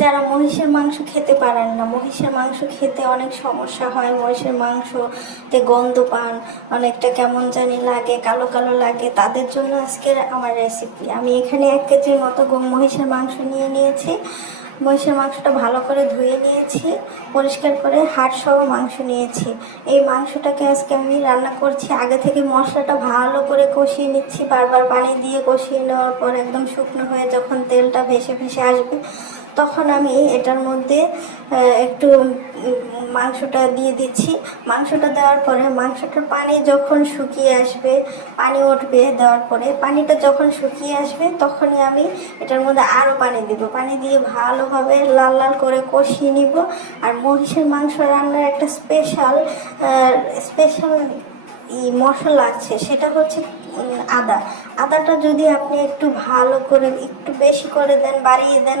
যারা মহিষের মাংস খেতে পারেন না, মহিষের মাংস খেতে অনেক সমস্যা হয়, মহিষের মাংসতে গন্ধ পান, অনেকটা কেমন জানি লাগে, কালো কালো লাগে, তাদের জন্য আজকের আমার রেসিপি। আমি এখানে 1 কেজির মতো মহিষের মাংস নিয়ে নিয়েছি। মহিষের মাংসটা ভালো করে ধুয়ে নিয়েছি, পরিষ্কার করে হাড় সহ মাংস নিয়েছি। এই মাংসটাকে আজকে আমি রান্না করছি। আগে থেকে মশলাটা ভালো করে কষিয়ে নিচ্ছি, বারবার পানি দিয়ে কষিয়ে নেওয়ার পর একদম শুকনো হয়ে যখন তেলটা ভেসে ভেসে আসবে, তখন আমি এটার মধ্যে একটু মাংসটা দিয়ে দিচ্ছি। মাংসটা দেওয়ার পরে মাংসটার পানি যখন শুকিয়ে আসবে, পানি উঠবে, দেওয়ার পরে পানিটা যখন শুকিয়ে আসবে তখনই আমি এটার মধ্যে আরও পানি দিব। পানি দিয়ে ভালোভাবে লাল লাল করে কষিয়ে নিব। আর মহিষের মাংস রান্নার একটা স্পেশাল স্পেশাল মশলা আছে, সেটা হচ্ছে আদা। আদাটা যদি আপনি একটু ভালো করে একটু বেশি করে দেন, বাড়িয়ে দেন,